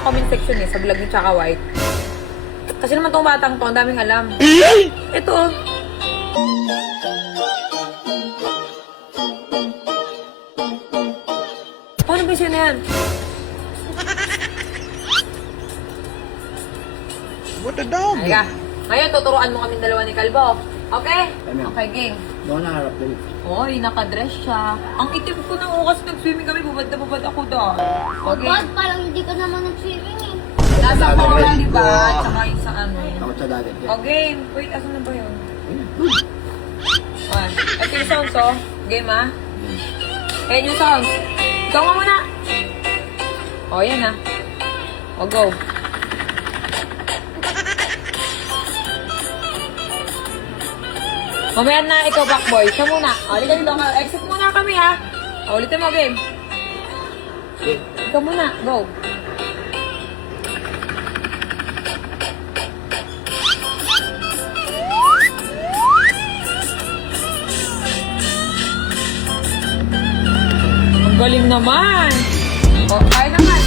sa comment section eh, sa vlog ni Chaka White. Kasi naman tong batang to, ang daming alam. Ito oh. Paano ba siya na yan? What the dog? Halika. Ngayon, tuturuan mo kami dalawa ni Kalbo. Okay? Ano? Okay, game. Doon nakaharap din. Oy, nakadress siya. Ang itim ko na kasi nag-swimming kami. Bubad na bubad ako doon. Okay. Bad, parang hindi ka naman nag-swimming eh. Nasa Dagat coral, rin. di ba? Oo. Tsaka yung sa ano. Takot sa dagat yan. Okay. Wait, asan na ba yun? One. Ito yung sounds, oh. Game, ah. Ayan yung sounds. Ikaw nga muna. O, yan, ah. O, go. Mamaya na, ikaw backboy. Siya muna. O, halika dito. Exit muna kami, ha. O, ulitin mo, game. Okay. Ikaw muna. Go. Ang galing naman. O, kaya naman.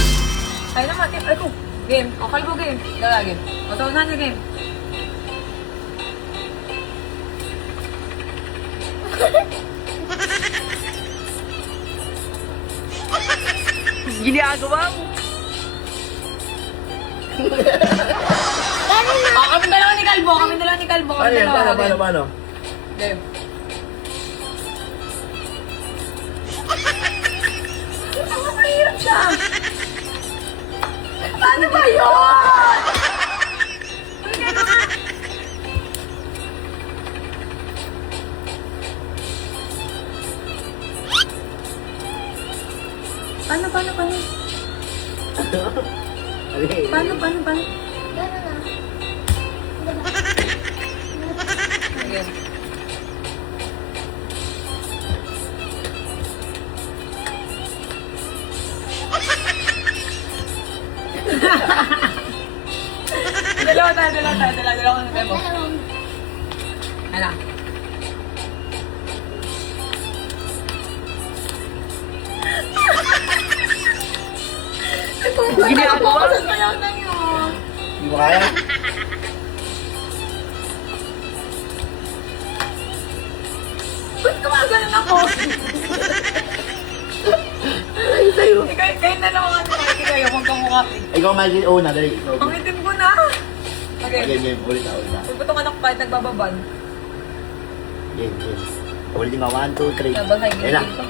Kaya naman. Ay, ko. Game. O, kalbo game. Dala, game. O, tawag na game. Ginagawa mo. Kami dalawa ni Kalbo. Kami dalawa ni Kalbo. Paano yan? Paano? Game. Ang mahirap siya. Paano ba yun? Halika na nga. Paano? Okay. Paano? Gano'n na. Game. Dalawa tayo. Dalawa na tayo. Dalawang Ano? Ginagawa ko sa sayaw na yun. Hindi mo kaya? Ba't gumagalan ako? Ay, sa'yo. Kayo na lang ang kayo, huwag kang mukha. Ikaw magiging una. Dali. Ikaw. Ang itim ko na. Okay. Game. Ulit na. Huwag ba itong anak kahit nagbababan? Game. Ulitin ka. 1, 2, 3. Nabasay Ayun na. dito.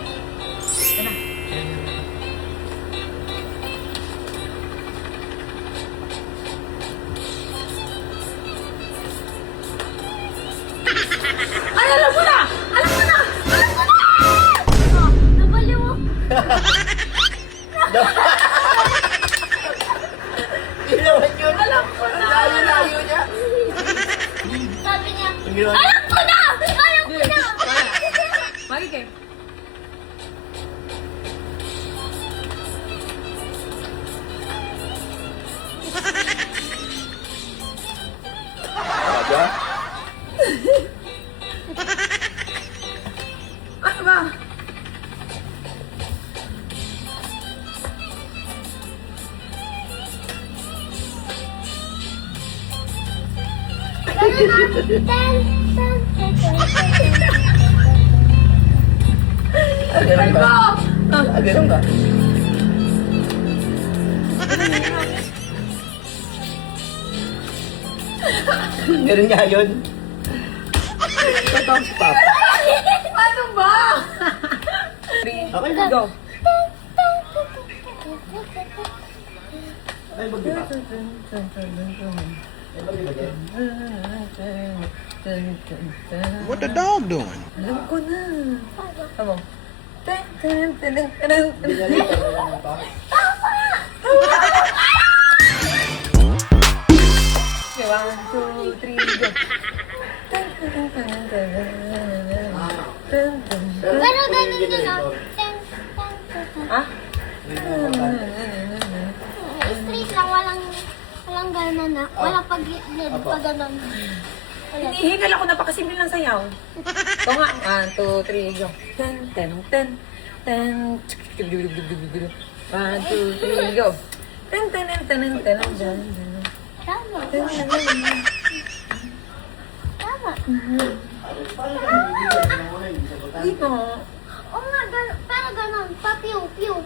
Ayun na. Ay, alam mo na! nabaliw mo. Ginawa yun. Alam ko na! Layo niya. Sabi niya, Ang ginawa. alam ko na! Alam ko na! Magiging. Diba? Ano ba? Ganun ba? Ganun ba? Ganun nga yun. Stop. Ano ba? Okay na. Go. Ay, bagyo ba? Ay, bagyo ba dyan? What the dog doing? Alam ko na. Tama. Binalik ka na lang pa. Okay, 1, 2, 3, go. Pero ganun din ah. Ha? Straight lang, walang gano'n na. Walang pag-lead, pag gano'n. Hinihingal ako, napakasimple lang sayaw. Ito nga, 1, 2, 3, go. Ten, ten, ten, ten. 1, 2, 3, go. Tan, tan, tan, tan, tan, tan, tan. Tama. Tama. Dito. Oo nga, pero ganun. Papiw, piw.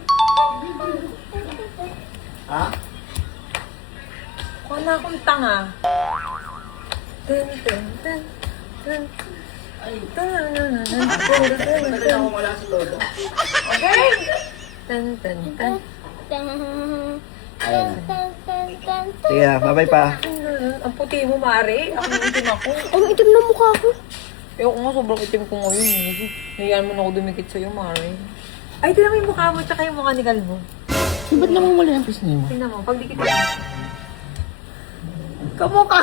Ha? Kuha na akong tanga. Tan, tan, tan, tan. Tan, tan, tan, tan, tan. Wala sa lodo. Okay. Tan, tan, tan. Ayun. Tan, tan, tan, tan. Sige na, bye-bye pa. Ang puti mo, Mari. Ako yung itim ako. Ang itim na mukha ko. Eh, ako nga, sobrang itim ko ngayon. Nayaan mo na ako dumikit sa'yo, Mari. Ay, tingnan mo yung mukha mo, tsaka yung mukha ni Calvo. Ba't naman muli ang pisngi mo? Tingnan mo, pagdikit mo. Kamukha!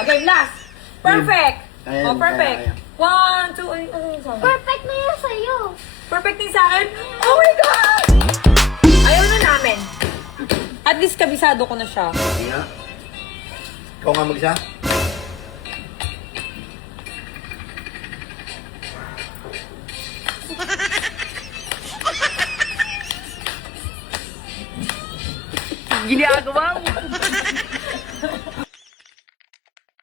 Okay, last! Perfect! Ayan, Oh, perfect! ayan. 1, 2, ay, ano yung sa'yo? Perfect na yan sa'yo. Perfect din sa akin? Oh my God! Ayaw na namin. At least kabisado ko na siya. Sige nga. Ikaw nga mag-isa? Ginagawa mo.